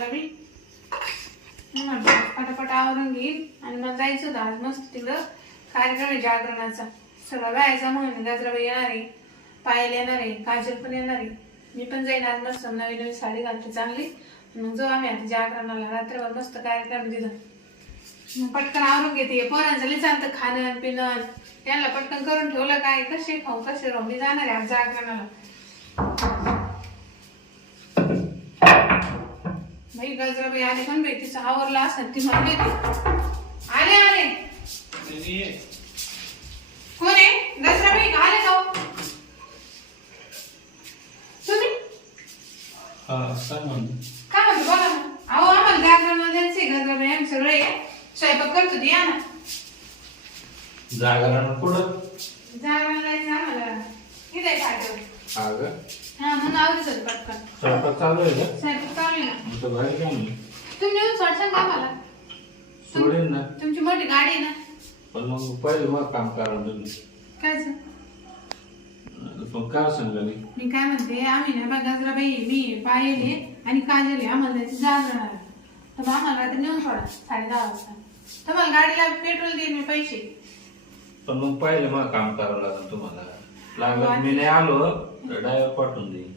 आवरला मी पटापट आवरून घेईल आणि मग जायचं होतं आज मस्त तिकडं कार्यक्रम आहे जागरणाचा. सगळं गायचा म्हणून गजराबाई येणार आहे पायल येणार आहे काजल पण येणार आहे. मी पण जाईन आज मस्त नवीन नवीन साडी घालते चांगली. मग जाऊ आम्ही आता जागरणाला रात्रभर मस्त कार्यक्रम दिला मग पटकन आवरून घेते. पोरांचं लई चालतं खाणं पिणं. त्यांना पटकन करून ठेवलं काय? कसे खाऊ कसे राहू? मी जाणार आहे आज जागरणाला. बाई गजराबाई आले पण बाई तिचं आवरलं असं ती म्हणली होती आले आले. कोण आहे? गजराबाई आले का हो? तुम्ही? हा काय म्हणतो बोला ना. अहो आम्हाला जागरणाला जायचंय गजराबाई आम्ही सगळे. स्वयंपाक करतो ती या ना. जागरण कुठं? जागरणाला जायचं आम्हाला इथे आहे पाठवून हा ग हा म्हणून आवडत होतं पटकन स्वयंपाक चालू आहे का? स्वयंपाक चालू आहे ना. मग तर बाहेर काय नाही तुम्ही येऊन सोडशाल का मला? सोडेन ना. तुमची मोठी गाडी आहे ना. पण मग पहिले मग काम करा तुम्ही. काय झालं? पण काय सांगलं मी मी काय म्हणते आम्ही ना बा गजराबाई मी पाहिले आणि काजल आहे आम्हाला जायचं तर मग आम्हाला रात्री नेऊन सोडा साडे दहा वाजता तुम्हाला गाडीला पेट्रोल देईन मी पैसे. पण मग पहिले मग काम करावं लागेल तुम्हाला. लागत मी नाही आलो. तर ड्रायव्हर पाठवून देईन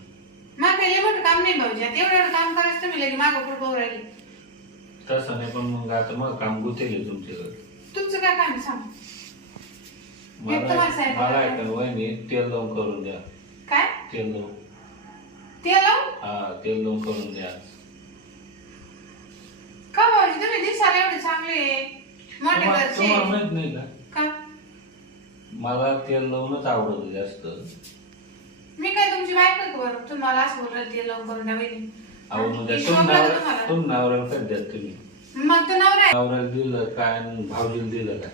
मग काही काम नाही भाऊजी. आता एवढं एवढं काम करायचं तुम्ही लगे मागं पुढं पाहू राहिली. तसं नाही पण मग आता मग काम गुतेल तुमच्याकडे. तुमचं काय काम आहे सांग. मी मला तुम्हाला सांगितलं. मला ऐकून वहिनी तेल लावून करून द्या. काय? तेल लावून. ते लावून? हा तेल लावून करून द्या. का भाऊजी तुम्ही दिसायला एवढे चांगले मोठे तुम्हाला घरचे. तुम्हाला माहीत नाही का? का? मला तेल लावूनच आवडत जास्त. मी काय तुमची बायको बरं? तुम्हाला असं बोललं ते लावून करून द्या वहिनी अहो मी तुम शोभला नवरा तुम्हाला. तुम नवऱ्याला तुम्ही? मग तो नवरा आहे. नवऱ्याला दिलं काय आणि दिलं काय?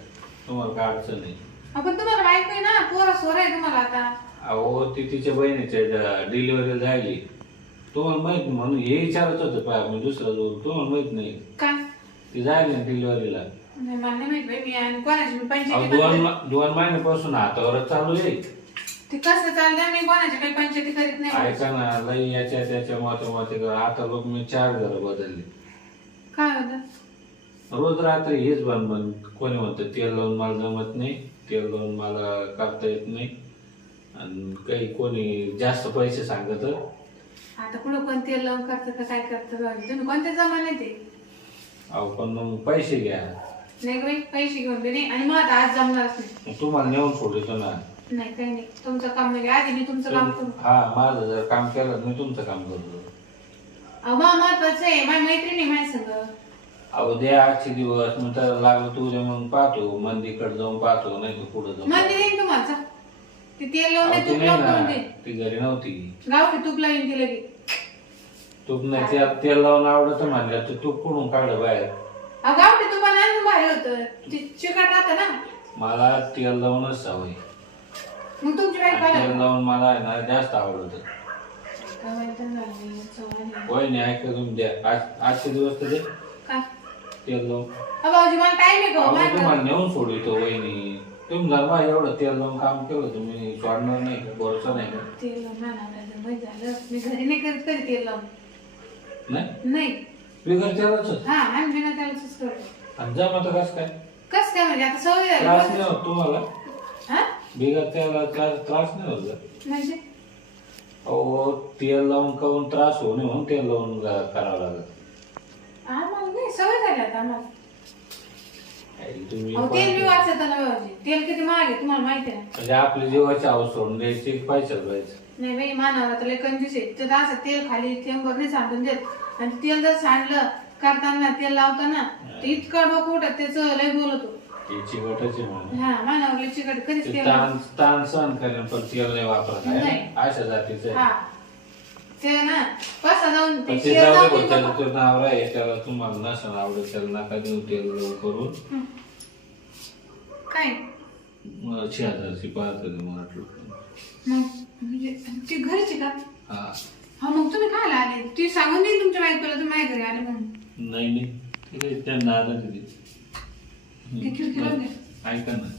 तुम्हाला काय अडचण नाही. आपण तुम्हाला बायको आहे ना? पोरा सोरा आहे तुम्हाला आता? अहो ती तिच्या बहिणीच्या डिलिव्हरीला जायली. तुम्हाला माहीत नाही म्हणून हे विचारत होतं मी दुसरा जोड तुम्हाला माहीत नाही. काय ती जायली ना डिलिव्हरीला नाही मला नाही माहीत बाई मी आणि कोणाची मी पंचायती दोन दोन महिन्यापासून हातावर चालू आहे. ते कसं चाललंय? मी कोणाची काही पंचायती करीत नाही. ऐका ना लई याच्या त्याच्या मते मते आता लोक मी चार घर बदलले. काय होतं रोज रात्री हेच बन बन कोणी म्हणतं तेल लावून मला जमत नाही तेल लावून मला करता येत नाही. आणि काही कोणी जास्त पैसे सांगत. आता कुठं कोण तेल लावून करतं का काय करतं? बघा तुम्ही कोणत्या जमान्यात आहे? अहो पण मग पैसे घ्या. नाही बाई पैसे घेऊन दे नाही. आणि मग आता आज जमणारच नाही. तुम्हाला नेऊन सोडतो ना. नाही काही नाही. तुमचं काम म्हणजे आधी मी तुमचं काम करू. हा माझं जर काम केलं मी तुमचं काम करतो. अहो मला महत्वाचं आहे. मैत्रिणी माझ्या संग. अहो द्या आजचे दिवस त्याला लागलं तू उद्या मग पाहतो. मंदीकडे जाऊन पाहतो नाही तर पुढे जाऊन देईन तुम्हाला. चल. ते तेल लावून अहो, नाही, ती तूप नाही लावून करून ना दे. ती घरी नव्हती. गावठी तूप लावून दिलं की तूप नाही त्या तेल लावून आवडत म्हणलं तर तूप कुठून काढलं बाहेर? अहो गावठी आणून बाहेर होतं. ते चिकट राहतं ना. मला तेल लावूनच सवय. मग तुमची तेल पाहिलं लावून मला आहे ना जास्त आवडत. काय माहिती झालं नाही, चव आली. वहिनी ऐका तुम्ही द्या. आज आजचे दिवस तर दे. काय तेल लावून. अहो भाऊजी मला टाइम आहे का हो? अहो? तुम्हाला नेऊन सोडवितो वहिनी. तुम्ही जर मला एवढं तेल लावून काम केलं तुम्ही सोडणार नाही का भरोसा नाही का? तेल लावून आणा, नाही माहीत झालं. मी घरी नाही करत कधी तेल लावून. नाही? नाही. बिगर तेलाच. हा आम्ही बिना त्यालाच करतो. आणि जमा तर कसं काय? कस काय म्हणजे आता सवय त्रास झाली नाही होत तुम्हाला? हा? बिगर तेला त्रास त्रास नाही होत का? म्हणजे? अहो तेल लावून काऊन त्रास होऊ नये म्हणून तेल लावून गा- करावं लागत. आम्हाला नाही सवय झाली आता आम्हाला. काय तुम्ही अहो तेल बी पण- वाचत ना भाऊजी तेल किती महाग आहे तुम्हाला माहिती आहे ना? म्हणजे आपली जीवाची आवाज सोडून द्यायची पाहिजे नाही बाई मानावर तर लय कंजूस आहे. तर असं तेल खाली थेंबर नाही सांडून देत. आणि तेल जर सांडलं करताना तेल लावताना तर इतकं डोकं उठत त्याचं लय बोलतो आहे म्हणून हा मानावर लय चिकट कधीच ते तेल ताण ताण सहन करेन पण तेल नाही वापरत आहे नाही. अशा जातीचं हा. आहे ते ना कसा जाऊन पण ते ते शेर जाऊ जाऊन दे तिथं त्याला तो नावरा आहे त्याला तुम्हाला नसन आवडत त्याला नका देऊ तेल लावून करून. काय? मग पाहत होती मग म्हणजे ती घरची का? हा. हा मग तुम्ही खायला आले. ती सांगून देईन तुमच्या बायकोला तुम्ही माझ्या घरी आले म्हणून. नाही नाही. ते काही ते खिडकीला घे. ऐका ना.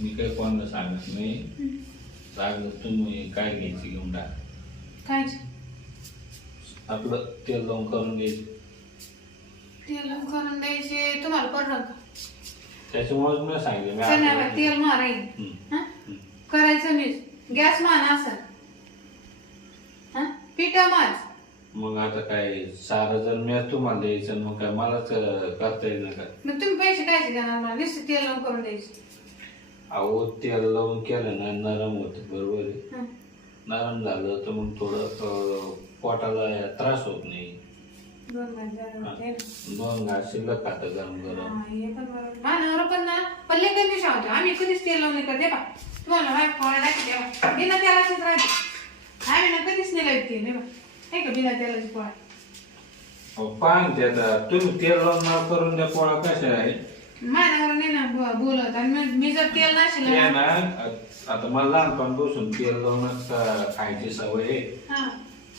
मी काही कोणाला सांगत नाही. लागलं तुम्ही काय घ्यायची घेऊन टाक. काय? आपलं तेल लावून करून घ्यायचं तेल करून द्यायचे तुम्हाला पडलं का? त्याच्यामुळेच मी सांगितलं मी तेल. हं? करायचं मीच. गॅस मान असं. पिठ माज मग आता काय सारं जर मी तुम्हाला द्यायचं मग काय मलाच अं, करता येईल का? मग तुम्ही पैसे कायचे देणार मला? नुसतं तेल लावून करून द्यायचे. अहो तेल लावून केलं ना नरम होतं बरोबर आहे. हं. नरम झालं तर मग थोडं अं, पोटाला त्रास होत नाही. दोन घास झाले होते ना. दोन घास शिल्लक खातं गरम गरम. हा, हे पण बरोबर. पण ना पल्ले कमी शावतो आम्ही कधीच तेल लावून नाही करते बा तुम्हाला माहिती फळा दाखवते बा बिना तेलाचीच राहते. आम्ही ना कधीच नाही लावते नाही बा हे का बिना तेलाची पोळा पान ते आता तुम्ही तेल मला करून द्या पोळा कशा आहे मानावर नाही ना ब- बोलत आणि मी- मी जर तेल नसेल ते ना आ- आता मला लहानपणापासून तेल लावूनच अं, खायची सवय आहे हा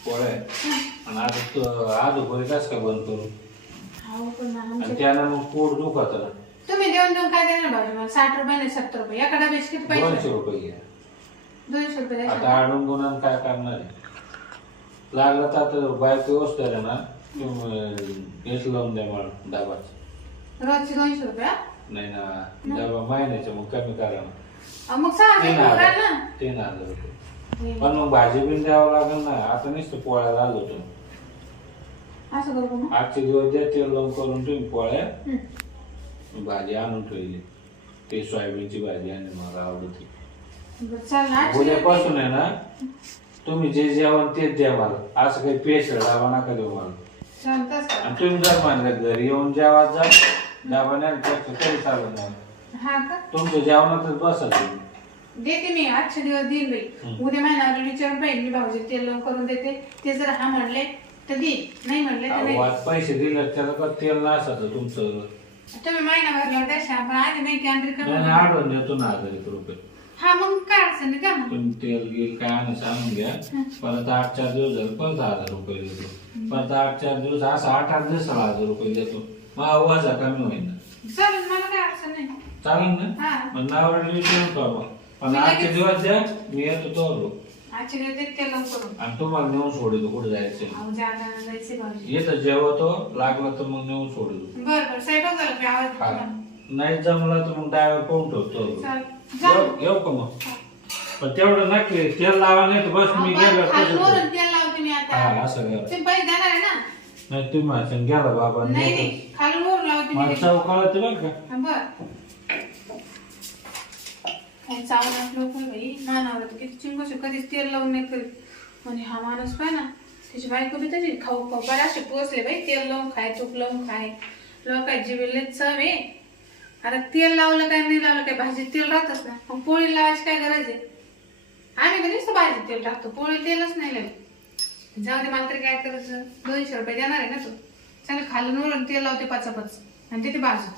पोळ्या हं. आणि आता तो आलू पोळी कस का बंद करू अहो, पण मग आणि आमच्या- त्यानं मग पोट दुखत ना तुम्ही देऊन देऊन काय देणार भाजी मला साठ रुपये नाही सत्तर रुपये एका डब्याचे किती दोनशे पैसे रुपये घ्या दोनशे रुपये द्यायचे. आता आडून गुणान काय करणार आहे लागलं तर आता बायको व्यवस्था ना हेच लावून द्या मला डबाच रोजचे दोनशे रुपये हा? नाही ना डबा महिन्याचे मग कमी करा ना. मग तीन हजार हजार. ना तीन हजार रुपये. पण मग भाजी बिन द्यावं लागेल ना आता नुसतं पोळ्याला आलो तुम्ही असं करू का मग? आजचे दिवस द्या तेल लावून करून तुम्ही पोळ्या. हं. भाजी आणून ठेवली. ते सोयाबीनची भाजी आणि मला आवडते. बरं, उद्यापासून आहे ना तुम्ही जे जेवण तेच द्या मला. असं काही पेशल डाबा नका देऊ मला. का? आणि तुम्ही जर म्हणलं घरी येऊन जेवा जा डाबा नाही तर तरी चालत नाही. हा का? तुमच्या जेवणातच बसा तुम्ही. देते मी आजचे दिवस देईन बाई. उद्या महिन्यावर विचारून पाहिजे मी भाऊजी तेल करून देते. ते जर हा म्हणले तर देईन. नाही म्हणले तर अहो, नाही आज पैसे दिले त्याला का तेल नसायचं तुमचं? तुम्ही महिना भरला आपण आधी कॅन्ट्री नाही नाही, करून आठवण देतो ना हजार एक रुपये हा मग काय अडचण नाही का मग. तुम्ही तेल गेल काय आणायचं आणून घ्या. परत आठ चार दिवस झाले परत हजार रुपये देतो. परत आठ चार दिवस असं आठ आठ दिवसाला हजार रुपये देतो. मग आवाज कमी होईल चालेल मला काय अडचण नाही. चालेल ना? हा. मग पाहा पण आजचे दिवस द्या मी येतो तो आजचे दिवस देते करून आणि तुम्हाला नेऊन सोडितो कुठे जायचं. अहो जागा जायचे भाऊजी. येतं जेवतो लागलं तर मग नेऊन सोडितो. बरं बरं झाला आवाज हा. नाही जमलं तर मग ड्रायव्हर पाहून ठेवतो. चालेल. जा. येऊ येऊ का मग? पण तेवढं नक्की तेल लावा नाही तर बस मी गेलो खालून तसंच. वरून तेल लावते मी आता. हा असं करा. तुम्ही पैसे देणार आहे ना? नाही तुम्ही गेला बाबा नाही. नाही. खालून वरून लावते मला मी चौकाळा ते बरं का? हा, बर. कोण बाई. मानावर तर किती चिंगूस कधीच तेल लावून नाही करीत. आणि हा माणूस पाय ना त्याची बायको बी तशी खाऊ खाऊ. बऱ्याचशे पोचले बाई. तेल लावून खाय तूप लावून खाय. लोकांची जिबेले चव आहे. आता तेल लावलं काय नाही लावलं काय? भाजीत तेल राहतच ना. मग पोळी लावायची काय गरज आहे? आम्ही का नुसतं भाजीत तेल टाकतो. पोळी तेलच नाही लागत जाऊ दे मला तरी काय करायचं? दोनशे रुपये देणार आहे ना तू? चांगलं खालून वरून तेल लावते पाचापाच. आणि तिथे बाजू.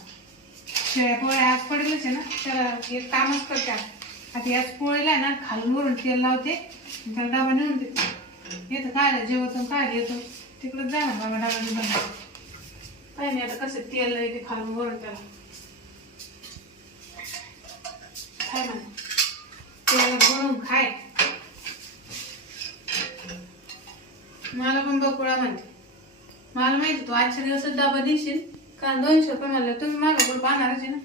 शेळ्या पोळ्या आज पडेलच आहे ना. त्याला एक कामच करते आता याच पोळीला आहे ना खालून वरून तेल लावते. त्याला डबा नेऊन देते. येतं काय जेवतो काय येतो तिकडं जा ना बाबा डबा निघून पाहिजे आता कसं तेल येते खालून वरून त्याला. खाय म्हणा. बनवून खाय. मला पण बकुळा म्हणते. मला माहिती तू आजच्या दिवसात डबा देशील? कारण दोनशे रुपये म्हणलं तुम्ही मागं पुढे पाहणारच आहे ना.